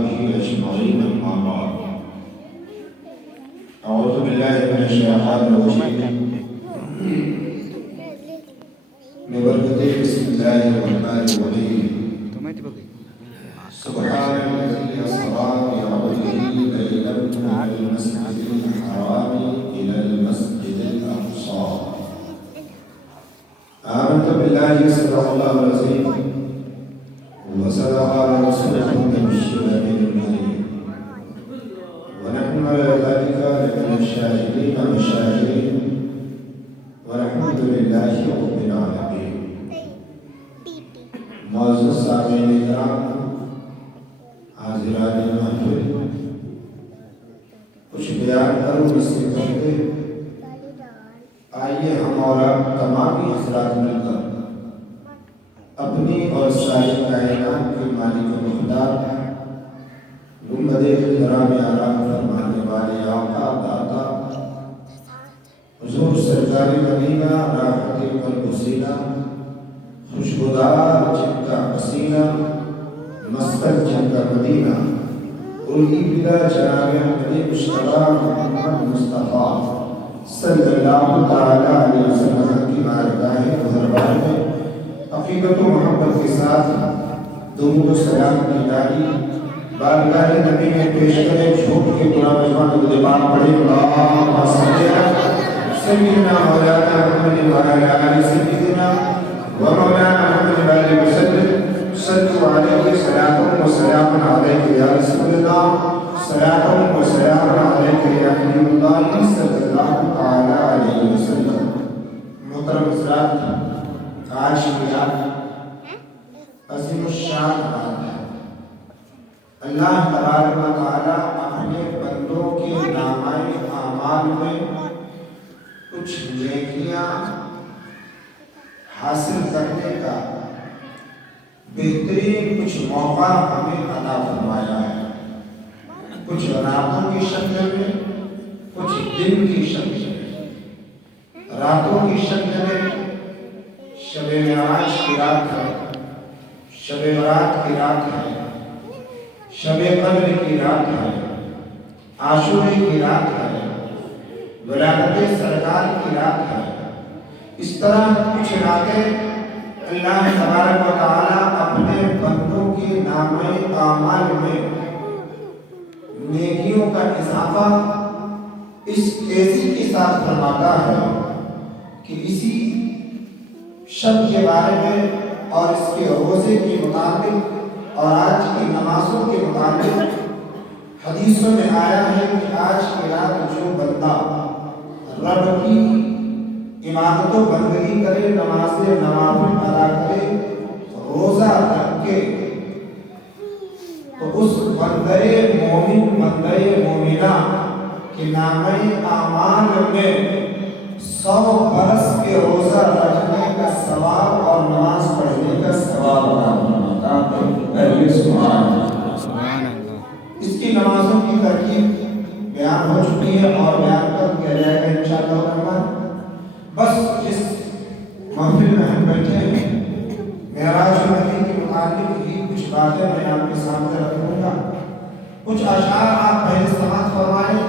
وأصحابه أجمعين أما بعد أعوذ بالله من الشيطان الرجيم ببركة بسم الله الرحمن الرحيم سبحان الذي أسرى بعبده ليلا من المسجد الحرام إلى المسجد الأقصى آمنت بالله صدق الله العظيم وصدق رسوله المبشر بالنذير ونحن على ذلك لمن الشاهدين والشاكرين والحمد لله رب العالمين. معزز سامعین کرام، حاضران محفل، کچھ بیان کروں اس سے پہلے آئیے ہم اور آپ تمام حضرات مل کر اپنی اور ساری کائنات کے مالک و مقدار گنبد خضرا میں آرام فرمانے والے آقا داتا حضور سرکار مدینہ راحت قلب سینہ خوشگوار جن کا پسینہ مسکن جن کا مدینہ الہی بدا جناب نبی مشتبہ محمد مصطفیٰ صلی اللہ تعالیٰ علیہ وسلم کی بارگاہ مہربان میں عقیدت و محبت کے ساتھ درود و سلام کی دائی بارگاہ نبی میں پیش کرے. جھوٹ کے قرآن مجمع مدبان پڑھے اللہم صلی سیدنا مولانا محمد وعلی آل سیدنا ومولانا محمد وعلی وسلم صلو علیہ صلاۃ و سلام علیک یا رسول اللہ صلاۃ و سلام علیک یا حبیب اللہ صلی اللہ تعالی علیہ وسلم. محترم حضرات، آج کی رات عظیم الشان رات ہے. اللہ تبارک و تعالی اپنے بندوں کے نامۂ اعمال میں کچھ نیکیاں حاصل کرنے کا بہترین کچھ موقع ہمیں عطا فرمایا ہے. کچھ راتوں کی شکل میں، کچھ دن کی شکل میں. راتوں کی شکل میں شب معراج کی رات ہے، شب برات کی رات ہے، شب قدر کی رات ہے، عاشورے کی رات ہے، ولادت سرکار کی رات ہے. اس طرح کچھ راتیں اللہ تبارک و تعالی اپنے بندوں کے نامۂ اعمال میں نیکیوں کا اضافہ اس تیزی کے ساتھ فرماتا ہے کہ اسی شب کے بارے میں اور اس کے روزے کے مطابق اور آج کی نمازوں کے مطابق حدیثوں میں آیا ہے کہ آج کی رات جو بندہ رب کی عبادت و بندگی کرے، نماز نوافل ادا کرے، روزہ رکھ کے، تو اس بندے مومن بندے مومنہ کے نامۂ اعمال میں 100 برس کے روزہ رکھنے کا ثواب اور نماز پڑھنے کا ثواب عطا فرماتا ہے. سبحان اللہ. اس کی نمازوں کی ترکیب بیان ہو چکی ہے اور بیان کر دیا جائے گا انشاءاللہ الرحمن. بس جس محفل میں ہم بیٹھے ہیں، معراج نبی کے متعلق ہی کچھ باتیں میں آپ کے سامنے رکھوں گا. کچھ اشعار آپ پہلے سماعت فرمائیں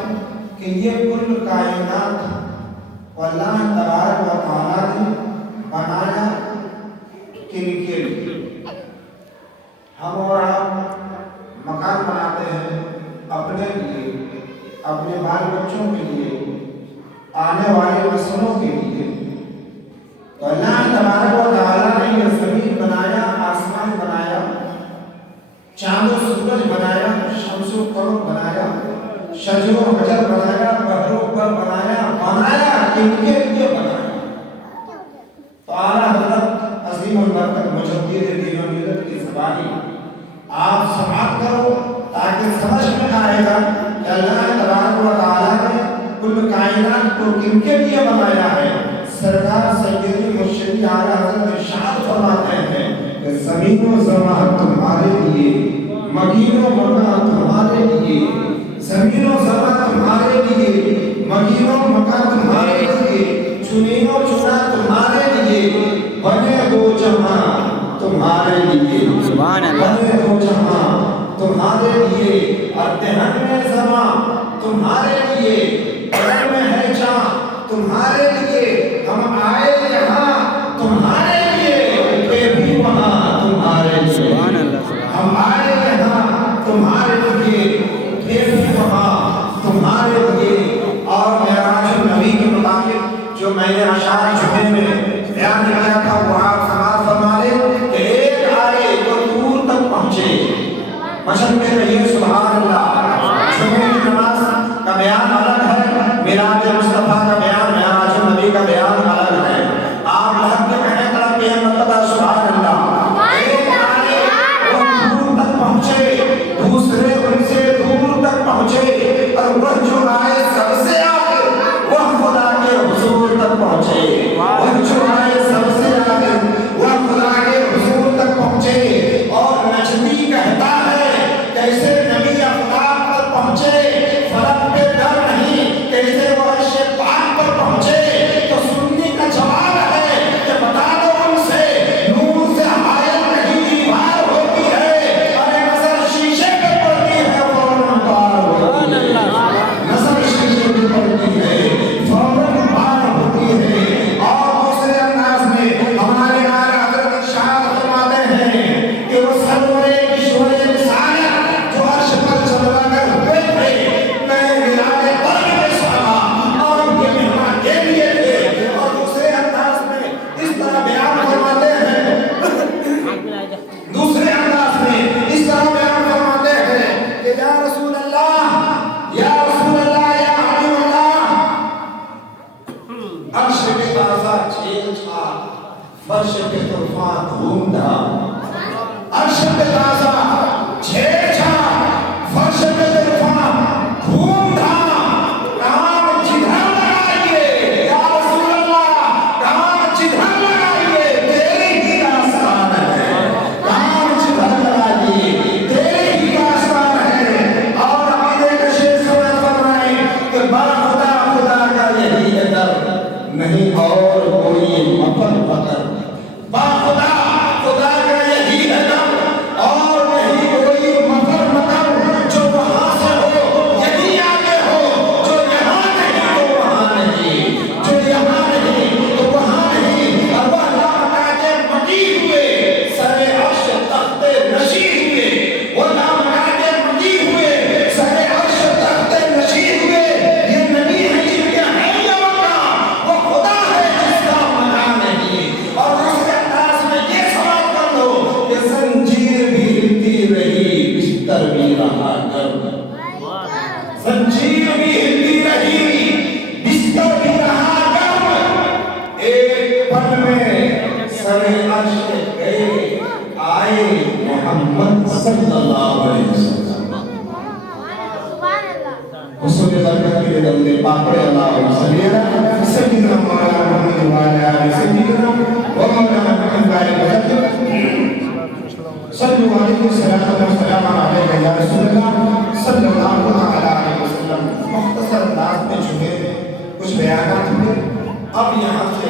کہ یہ کل کائنات اللہ تبارک و تعالیٰ نے بنایا کن کے لیے. ہم اور آپ مکان بناتے ہیں اپنے لیے، اپنے بال بچوں کے لیے، آنے والے نسلوں کے لیے. تو اللہ تبارک و تعالیٰ نے یہ زمین بنایا، آسمان بنایا، چاند و سورج بنایا، شمس و قمر بنایا، شجر و حجر بنایا، بحر و بر بنایا کن کے لیے بنایا. تو اعلیٰ حضرت عظیم البرکت مجدد دین و ملت کی زبانی آپ سماعت کرو تاکہ سمجھ میں آئے گا کہ اللہ تبارک و تعالیٰ نے کل کائنات کو کن کے لیے بنایا ہے. سرکار سیدی مرشدی اعلیٰ حضرت ارشاد فرماتے ہیں کہ زمین و زمان تمہارے لیے، مکین و مکان تمہارے لیے، زمین و زمان تمہارے لیے، مکین و مکان تمہارے لیے، چنین و چنا تمہارے لیے، بنے دو جہاں تمہارے لیے، بنے دو جہاں تمہارے लिए, और दहन में ज़मा तुम्हारे लिए, बदन में है चाँद तुम्हारे लिए, हम आए यहाँ तुम्हारे लिए, थे भी वहाँ तुम्हारे लिए। हम आए यहाँ तुम्हारे लिए, थे भी वहाँ तुम्हारे लिए। और मेराज नबी के मुताबिक जो मैंने अशार जुमे में बयान किया था वो आप समाज फरमा लें कि एक आए तो दूर तक पहुँचे। मशक्क़त रहिए सुभान अल्लाह। जुमे की नमाज का बयान अलग है, मिलाद मुस्तफ़ा का बयान, मेराज नबी का बयान अलग है। आप लहद में कहें तड़ा पे मतलब सुभान अल्लाह। एक आए वो दूर तक पहुँचे, दूसरे उनसे दूर तक पहुँचे, और वह जो आए सबसे आगे वह खुदा के हुजूर तक पहुँचे। वह जो आए सबसे आगे वह खुदा के हुजूर तक पहुँचे। और नजदी कहता है कैसे नबी अफ़लाक पर पहुँचे, फलक पे डर नहीं, कैसे वो अर्शे पाक पर पहुँचे। तो सुन्नी का जवाब है कि बता दो उनसे नूर से हायल नहीं दीवार होती है, अरे नजर शीशे पे पड़ती है फौरन पार होती है। नजर शीशे पे पड़ती है फौरन पार होती है। और दूसरे अंदाज में हमारे आला हज़रत इरशाद फरमाते हैं कि वो सरवरे किशोरे रिसालत जो अर्श पर जलवा कर हुए थे, मैं मिलादे तलब में समा और उनके मेहमान के लिए थे। और दूसरे अंदाज में इस तरह बयान फरमाते हैं, दूसरे अंदाज में इस तरह बयान फरमाते हैं कि या रसूल अल्लाह, या रसूल अल्लाह, या हबीब अल्लाह, अर्श पे ताज़ा छेल छाल, फर्श पे तूफान धूम धाम। अर्श पे ताज़ा छेल छाल, फर्श पे तूफान धूम धाम। काम जिधर लगाइए या रसूल अल्लाह, काम जिधर लगाइए तेरी ही दास्तान है। काम जिधर लगाइए तेरी ही दास्तान है। और अमीर कशीर सूरत फरमाए कि बाखुदा खुदा का यही है दर, नहीं और कोई मफर मकर। बाखुदा खुदा का यही है दर, और नहीं कोई मफर मकर। जो वहाँ से हो यही आगे हो, जो यहाँ नहीं तो वहाँ नहीं, जो यहाँ नहीं तो वहाँ नहीं। और वह लामकाजे मटी हुए सरे अर्श तख्ते नशी हुए, वो लामकाजे मटी हुए सरे अर्श तख्ते नशी हुए। ये नबी है जिनके हैं ये मकाम, वो खुदा है जिसका मकाम नहीं। और दूसरे अंदाज में ये सवाल कर लो कि जंजीर भी हिलती रही, बिस्तर भी रहा गर्म। जंजीर भी हिलती रही, बिस्तर भी रहा गर्म। एक पल में सरे अर्श पे गए आए मोहम्मद सल्लल्लाहु अलैहि वसल्लम। हुस्न बरकत के दौरे पापड़े अल्लाह सल्लल्लाहु सय्यदना मौलाना मुहम्मद व अला आलि सय्यदना व मौलाना मुहम्मद सल्लल्लाहु अलैहि वसल्लम अलैका या रसूलल्लाह सल्लल्लाहु अलैहि वसल्लम। मुख्तसर अंदाज में जुमे कुछ बयानात हुए। अब यहाँ से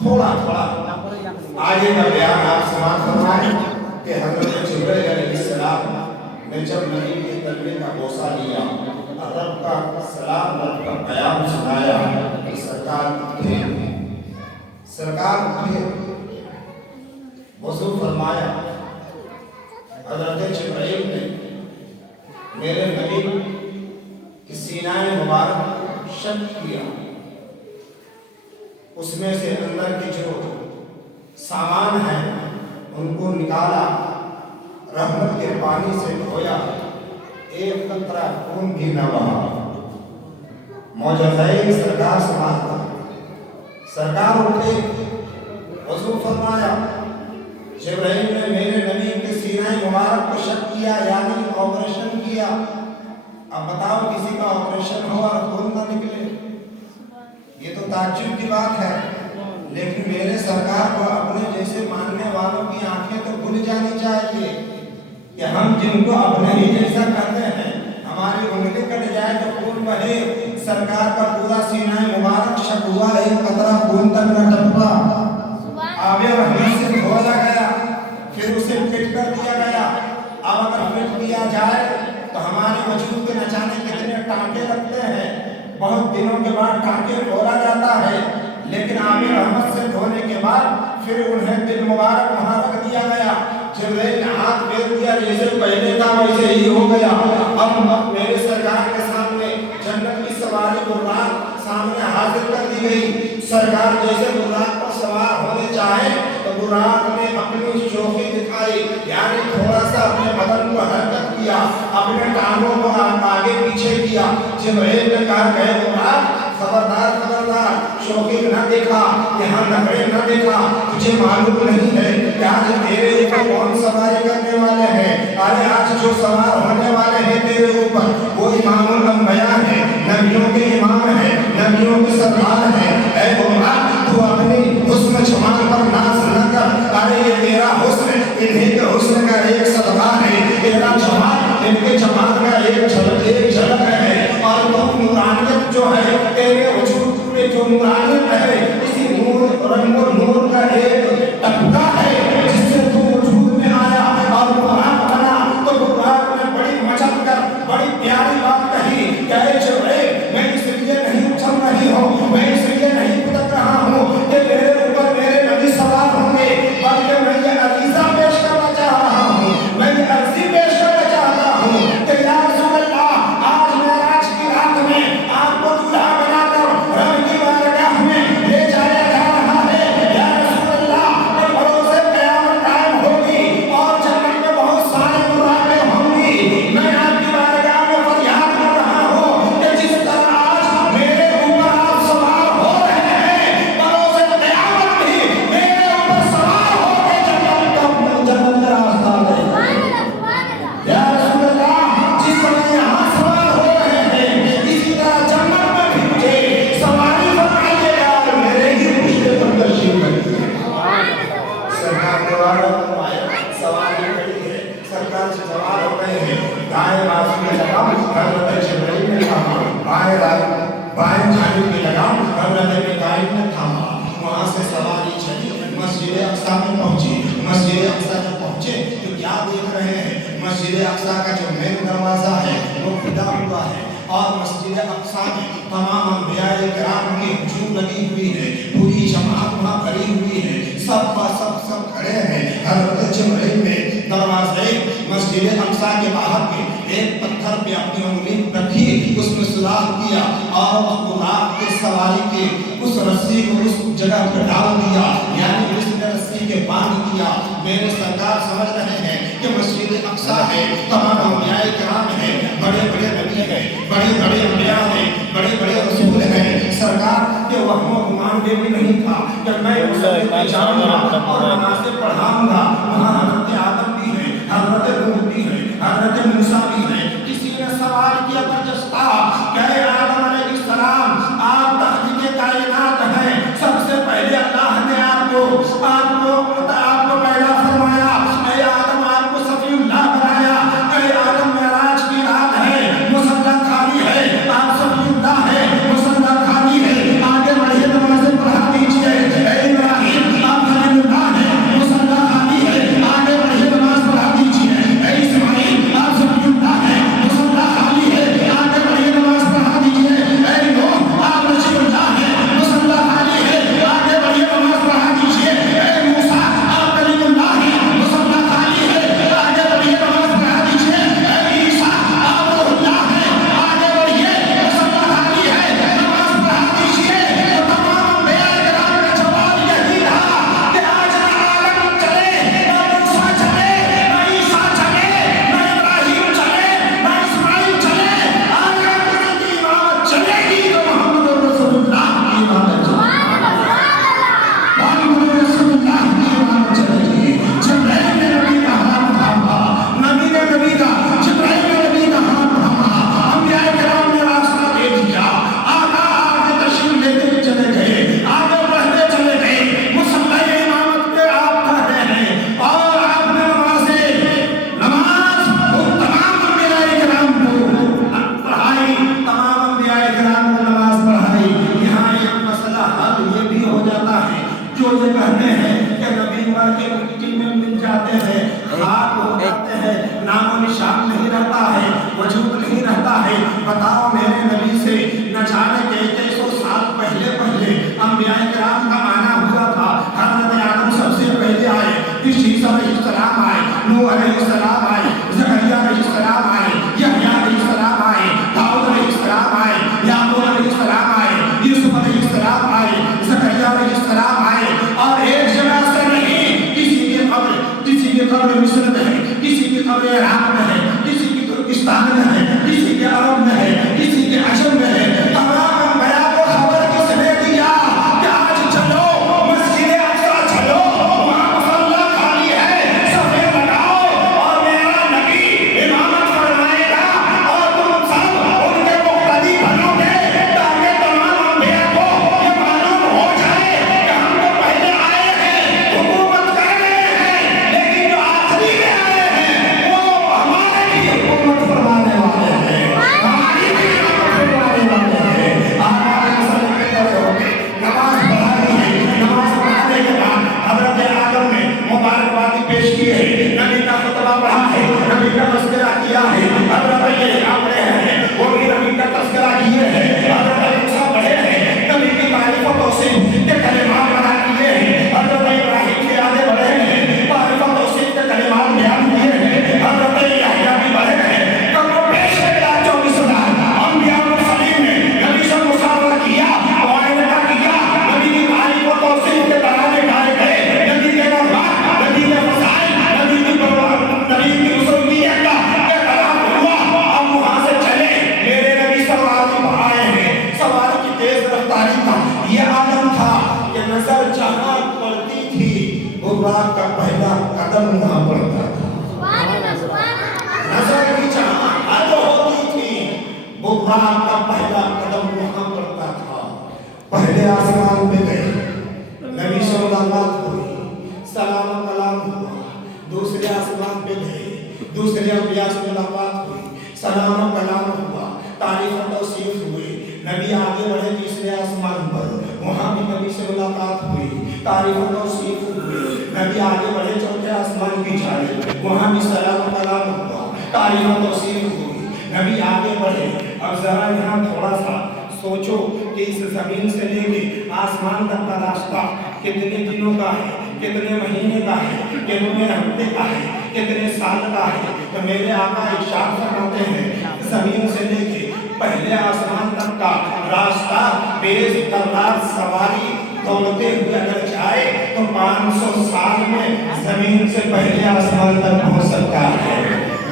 थोड़ा थोड़ा आगे का बयान आप समाप्त फरमाएं कि हज़रत जिब्रील अलैहिस्सलाम ने जब नबी के तलवे का बोसा लिया, रब का सलाम, रब का प्याम सुनाया, सरकार उठे, वज़ू फरमाया। हज़रत जिब्रील ने मेरे नबी की सीनाए मुबारक शक किया, उसमें से अंदर के जो सामान है उनको निकाला, रहमत के पानी से धोया, एक कतरा खून भी न बहा। मौजूदाई सरकार समाता, सरकार उठे, वज़ू फरमाया। जिब्रील ने मेरे नबी के सीने मुबारक को शक किया, यानी ऑपरेशन किया। अब बताओ किसी का ऑपरेशन हो और खून न निकले, ये तो ताज्जुब की बात है। लेकिन मेरे सरकार को अपने जैसे मानने वालों की आंखें तो खुल जानी चाहिए कि हम जिनको अपने ही जैसा करते हैं, हमारी उंगली कट जाए तो खून बहे। सरकार का पूरा सीना मुबारक शक हुआ, एक कतरा खून तक न टपका। आबे रहमत से धोया गया, फिर उसे फिट कर दिया गया। अब अगर फिट किया जाए वजूद के न जाने कितने टांके लगते हैं, बहुत दिनों के बाद टांके खोला जाता है, लेकिन आमिर रहमत से धोने के बाद फिर उन्हें दिल मुबारक वहां रख दिया गया। जिब्राइल ने हाथ फेर दिया, जैसे पहले था वैसे ही हो गया। अब मेरे सरकार के सामने जन्नत की सवारी बुर्राक सामने हाजिर कर दी गई। सरकार जैसे बुर्राक पर सवार होने चाहे तो बुर्राक ने अपनी शोखी दिखाई, यानी थोड़ा सा अपने बदन को हरकत किया, अपने टांगों को आगे पीछे किया। जिब्राइल ने कहा, गए बुर्राक खबरदार खबरदार, शौकीन न देखा, यहाँ नखरे न देखा, तुझे मालूम नहीं है कि आज तेरे ऊपर कौन सवारी करने वाले हैं। अरे आज जो सवार होने वाले हैं तेरे ऊपर वो इमामुल अंबिया है, नबियों के इमाम है, नबियों के सरदार है। ऐ बुर्राक तू अपनी हुस्न जमाल पर नाज न कर, अरे ये तेरा हुस्न इन्हीं के हुस्न का एक सदका है, तेरा जमाल इनके जमाल का एक झलक है। और तो नूरानियत जो है तेरे वजूद में जो नूरानियत है, इसी नूर रंगो नूर का एक टपका है जिससे तू वजूद में आया और बुर्राक बना। तो बुर्राक ने बड़ी मचल कर बड़ी प्यारी बात कही, कहे जिब्राइल मैं इसलिए नहीं उछल रही हूँ, मैं इसलिए नहीं कूद रहा हूँ कि मेरे ऊपर मेरे नबी सवार होंगे, बल्कि मैं ये अरीज़ा पेश करना चाह रहा हूँ, मैं ये अर्ज़ी पेश करना चाहता हूँ कि या रसूल अल्लाह आज मेराज की रात में आपको दूल्हा बनाकर रब की बारगाह में ले जाया जा रहा है। या रसूल अल्लाह और भरोसे क़यामत कायम होगी और जन्नत में बहुत सारे बुराके होंगी। मैं आपकी बारगाह में फरियाद कर रहा हूँ कि जिस तरह आज मेरे ऊपर आप सवार हो रहे हैं, भरोसे क़यामत भी मेरे ऊपर सवार होकर जन्नत का रास्ता दे। या रसूल अल्लाह जिस तरह यहाँ सवार हो रहे हैं, इसी तरह जन्नत में भी मुझे सवारी फरमाइएगा और मेरे ही रिश्ते पर तशरीफ रखिए। सरकार द्वारा सवारी खड़ी है, सरकार से सवार हो गए हैं। दाएं बाजू में लगाम हज़रत जिब्राइल ने थामा, बाएं जानिब में लगाम हज़रत मीकाईल ने थामा। वहाँ से सवारी चली, मस्जिद अक्सा में पहुंची। मस्जिद अक्सा जब पहुंचे तो क्या देख रहे हैं, मस्जिद अक्सा का जो मेन दरवाजा है वो खुला हुआ है और मस्जिद अक्सा में तमाम अंबियाए किराम की हुजूम लगी हुई है, पूरी जमात वहाँ खड़ी हुई है, सब खड़े हैं। हज़रत जिब्राइल ने दरवाजे मस्जिद अक्सा के बाहर के एक पत्थर पे अपनी उंगली रखी, उसमें सुराख किया और उस बुर्राक की सवारी के उस रस्सी को उस जगह पर डाल दिया, यानी उसने रस्सी के बांध दिया। मेरे सरकार समझ रहे हैं कि मस्जिद अक्सा है, तमाम अंबियाए किराम हैं, बड़े बड़े नबी हैं, बड़े बड़े अंबिया हैं, बड़े बड़े रसूल हैं। सरकार के वहमो गुमान में भी नहीं था कि मैं जाऊंगा और नमाज़ें पढ़ाऊंगा। वहाँ हज़रत आदम भी है, हज़रत नूह भी है, हज़रत मूसा भी है। किसी ने सवाल किया बरजस्ता, कहे आदम अलैहिस्सलाम आप तख्लीक़े कायनात हैं, सबसे पहले अल्लाह ने आपको पैदा फरमाया, ऐ आदम आपको सफ़ीउल्लाह बनाया, ऐ आदम मेराज की रात है, मुसल्ला खाली है, आप सफ़ीउल्लाह है, मुसल्ला खाली है, आगे बढ़िए नमाज़ें पढ़ा दीजिए। ऐ इब्राहीम आप खलीलुल्लाह है, मुसल्ला खाली है, आगे बढ़िए नमाज़ पढ़ा दीजिए। ऐ इस्माईल आप सफ़ीउल्लाह है, मुसल्ला खाली है, बताओ मेरे नबी से न जाने कई सौ साल पहले अंबिया किराम का आना हुआ था। हज़रत आदम सबसे पहले आए, फिर ईसा अलैहिस्सलाम आए, नूह अलैहिस्सलाम आए, ज़करिया अलैहिस्सलाम आए, यहया अलैहिस्सलाम आए, दाऊद अलैहिस्सलाम आए, याकूब अलैहिस्सलाम आए, यूसुफ अलैहिस्सलाम आए, ज़करिया अलैहिस्सलाम आए। और एक जगह से नहीं, किसी की कब्र मिस्र में है, किसी की कब्र इराक में है, किसी की तुर्किस्तान में है, किसी के अरब में है, किसी के अजम में है। तमाम अंबिया को खबर किसने दिया कि आज चलो मस्जिद अक्सा चलो, वहाँ मुसल्ला खाली है, सफे लगाओ और मेरा नबी इमामत फरमाएगा और तुम सब उनके मुक्तदी बनोगे, ताकि तमाम अंबिया को ये मालूम हो जाए कि हम तो पहले आए हैं, हुकूमत कर रहे हैं, लेकिन जो आखिरी में आए हैं वो हमारे लिए हुकूमत फरमाने वाले हैं, हमारी भी हुकूमत फरमाने वाले हैं। हमारे मुसल्ले पे खड़े होके नमाज पढ़ाई है। नमाज पढ़ाने के बाद हज़रत आदम ने मुबारकबादी पेश की है, नबी का खुतबा पढ़ा है, नबी का तज़किरा किया है। हज़रत ये आपने हैं वो भी नबी का तज़किरा किए हैं। हज़रत मूसा पढ़े हैं, नबी की तारीफ़ और तौसीफ़ के कलिमात बयान किए हैं। हज़रत इब्राहीम के आगे बढ़े हैं, तारीफ़ और तौसीफ़ के कलिमात बयान किए हैं। हज़रत यहया भी बढ़े हैं, कब्र पेश किया 24,000 अंबिया मुरसलीन ने नबी से मुसाफा किया, मुआयना किया, नबी की तारीफ़ और तौसीफ़ के तराने गाए गए, नबी के मरहमत, नबी के फज़ाइल, नबी की रसूलियत का कलाम हुआ। अब वहाँ से चले, मेरे नबी सवारी पर आए हैं, सवारी की तेज रफ्तारी का ये आलम था कि नजर जहाँ पड़ती थी बुराक का पहला कदम वहाँ पड़ता था। नजर की जहाँ हद होती थी बुराक का पहला कदम वहाँ पड़ता था। पहले आसमान पे गए, नबी से मुलाकात हुई, सलाम कलाम हुआ। दूसरे आसमान पे गए, दूसरे अंबिया से मुलाकात हुई, सलाम कलाम हुआ, तारीफ और तौसीफ हुई। नबी आगे बढ़े तीसरे आसमान पर, वहाँ भी नबी से मुलाकात हुई, तारीफ और तौसीफ हुई। नबी आगे बढ़े चौथे आसमान की जानिब, वहाँ भी सलाम कलाम हुआ, तारीफ और तौसीफ हुई। नबी आगे बढ़े। अब जरा यहाँ थोड़ा सा सोचो कि इस जमीन से लेके आसमान तक का रास्ता कितने दिनों का है, कितने महीने का है, कितने हफ्ते का है, कितने साल का है। तो मेरे आका इरशाद फरमाते हैं जमीन से लेके पहले आसमान तक का रास्ता तेज तर्रार सवारी दौड़ते हुए अगर जाए तो 500 साल में जमीन से पहले आसमान तक पहुंच सकता है।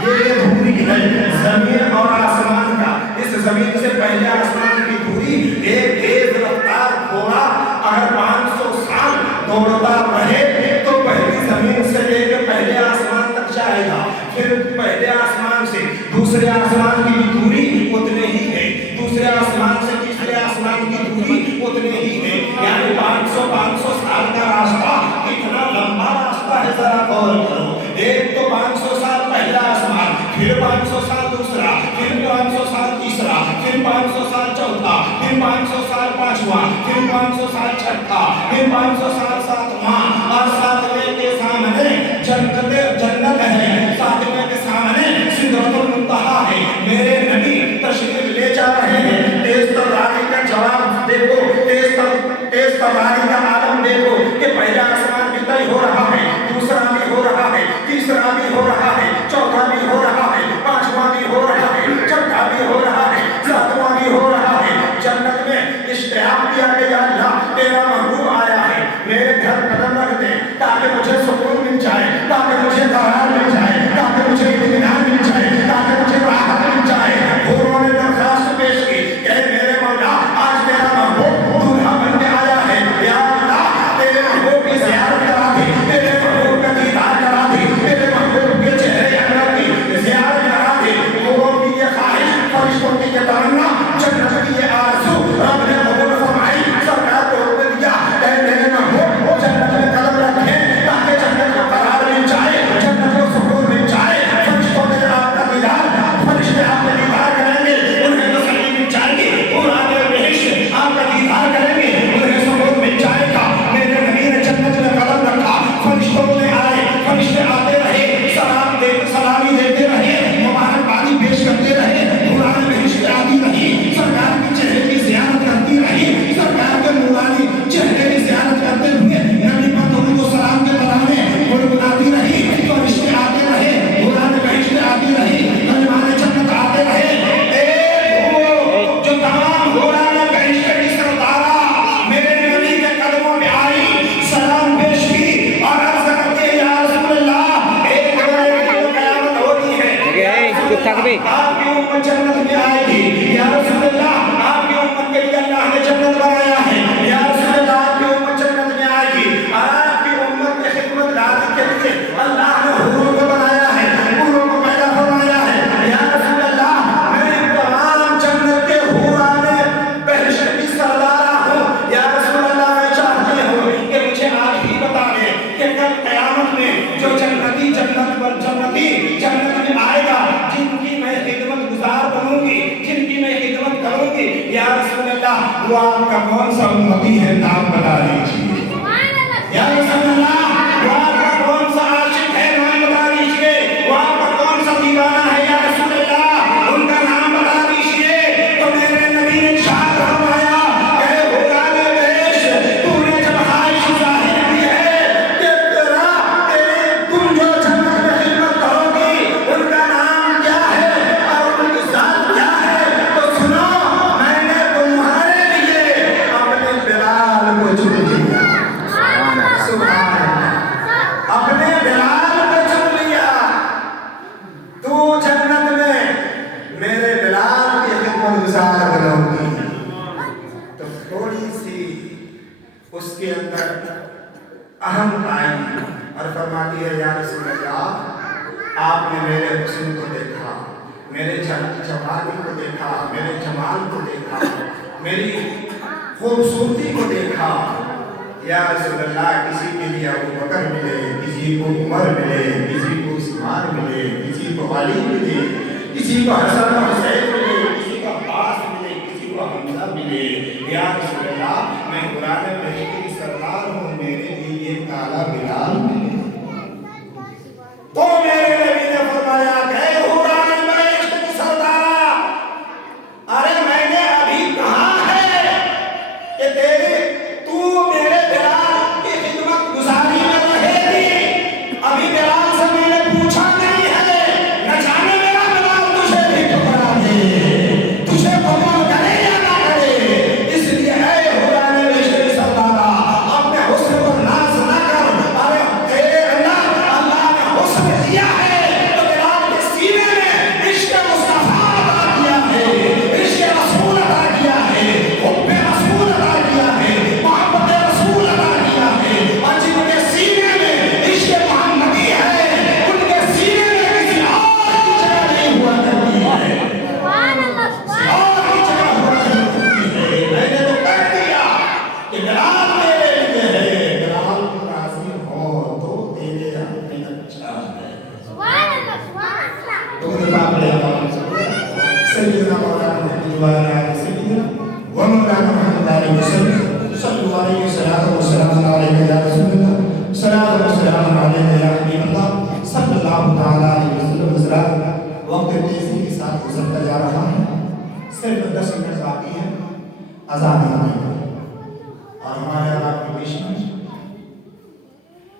ये दूरी है जमीन और आसमान का। इस जमीन से पहले आसमान की दूरी एक तेज रफ्तार घोड़ा अगर 500 साल दौड़ता रहे तो पहली जमीन से लेकर पहले आसमान तक जाएगा। फिर पहले आसमान से दूसरे आसमान की दूरी उतने ही है, दूसरे आसमान से तीसरे आसमान की दूरी उतने ही है। यानी 500 साल का रास्ता कितना लंबा रास्ता है, जरा गौर करो। एक तो 500 साल पहला आसमान, फिर 500 साल दूसरा, फिर 500 साल तीसरा, फिर 500 साल चौथा, फिर 500 साल पांचवा, फिर 500 साल छठा, फिर 500 साल सातवां। और सातवें के सामने जन्नत है, सातवें के सामने सिदरतुल मुंतहा है। मेरे नबी तशरीफ ले जा रहे हैं। तेज तर्रारी का जवाब देखो, तेज तर्रारी का आलम देखो कि पहला आसमान भी तय हो रहा है, दूसरा भी हो रहा है, तीसरा भी हो रहा है, चौथा भी हो रहा है, पांचवा भी हो रहा है, छठा भी हो रहा है, सातवां भी हो रहा है। जन्नत में इश्तियाक किया कि या अल्लाह तेरा महबूब आया है, मेरे घर कदम रख दे ताकि मुझे सुकून मिल जाए, ताकि मुझे آپ کی امت جنت میں آئے گی یا رسول اللہ آپ کی امت کے لیے اللہ نے جنت بنایا ہے یا رسول اللہ آپ کی امت جنت میں آئے گی اور آپ کی امت کی خدمت گزاری کے لیے اللہ نے حوروں کو بنایا ہے حوروں کو پیدا فرمایا ہے یا رسول اللہ میں تمام جنت کے حورانے بہشت کی سردارہ ہوں یا رسول اللہ میں چاہتے ہوں کہ مجھے آج ہی بتا دیں کہ کل قیامت میں جو جنتی جنت میں آئے گا جن کی میں خدمت گزار بنوں گی جن کی میں خدمت کروں گی یا رسول اللہ وہ آپ کا کون سا امتی ہے نام بتا دیجیے یا رسول اللہ وہ آپ کا کون سا عاشق ہے نام بتا دیجیے وہ آپ کا کون سا دیوانہ ہے یا رسول اللہ ان کا نام بتا دیجیے تو میرے نبی نے ارشاد فرمایا کہ غلام بیش تو نے جب خواہش ظاہر کی ہے کہ تم جو جنت میں خدمت کرو گی ان کا نام کیا ہے اور ان کی ذات کیا ہے تو سنو میں نے تمہارے لیے اپنے بلال کو چن لیا سبحان اللہ اپنے بلال کو چن لیا تو جنت میں میرے بلال کی خدمت گزار بنو گی تو تھوڑی سی اس کے اندر اہم آئی اور فرماتی ہے یا رسول اللہ آپ نے میرے حسن کو دیکھا میرے جوانی کو دیکھا میرے جمال کو دیکھا میری خوبصورتی کو دیکھا یا رسول اللہ کسی کے لیے ابو بکر ملے کسی کو عمر ملے کسی کو عثمان ملے کسی کو علی ملے کسی کو حسن و حسین ملے کسی کو عباس ملے کسی کو حمزہ ملے یا رسول اللہ میں قرآن مجید کی سردار ہوں میرے لیے یہ کالا بلال ملے تو میرے نبی نے فرمایا کہ قرآن مجید کی سردار ارے میں نے ابھی کہا ہے کہ تو میرے بلال کی خدمت گزاری میں رہے گی ابھی بلال سے میں نے پوچھا نہیں ہے نہ جانے میرا بلال تجھے بھی ٹھکرا دے تجھے قبول کرے یا نہ کرے اس لیے اے قرآن مجید کی سردار اپنے حسن پر ناز نہ کر ارے تیرے اللہ نے حسن دیا ہے تو بلال کے سینے میں عشق مصطفیٰ عطا کیا ہے عشق رسول عطا کیا ہے حب رسول عطا کیا ہے محبت رسول عطا کیا ہے اور جن کے سینے میں عشق محمدی ہے ان کے سینے میں کسی اور کی جگہ نہیں ہوا کرتی ہے کسی اور کی جگہ ہوا کرتی ہے میں نے تو کہہ دیا کہ بلال میرے لیے ہے بلال کو راضی ہو تو تیرے اپنے اچھا ہے دور باپ لے سیدنا مولانا محمد وعلى سيدنا ومولانا محمد عليه وسلم صلوا عليه الصلاة والسلام عليك يا رسول الله صلاة والسلام عليك يا حبيب الله صلی اللہ تعالیٰ علیہ وسلم حضرات وقت تیزی کے ساتھ گزرتا جا رہا ہے صرف 10 منٹ باقی ہے اذان ہونے کی اور ہمارے اور آپ کے بیچ میں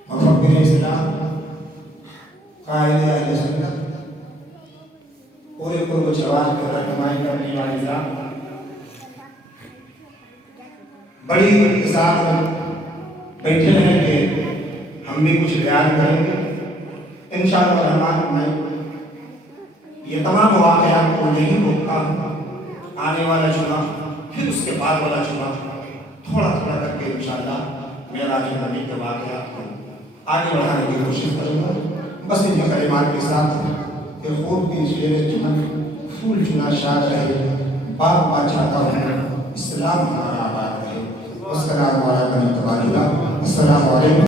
مفکر اسلام قائد اہل سنت پورے پر کچھ آواز پر رہنمائی کرنے والی ذات بڑی انتظار میں بیٹھے ہیں کہ ہم بھی کچھ بیان کریں گے انشاءاللہ الرحمن میں یہ تمام واقعات کو نہیں روکتا ہوں آنے والا جمعہ پھر اس کے بعد والا جمعہ تھوڑا تھوڑا کر کے انشاءاللہ معراج نبی کے واقعات کو آگے بڑھانے کی کوشش کروں گا بس ان کلمات کے ساتھ کہ خوب کی شیر چمن پھول چنا شاد رہے باغ بادشاہ کا ہوں اسلام ہمارا آباد رہے السلام علیکم ورحمۃ اللہ السلام علیکم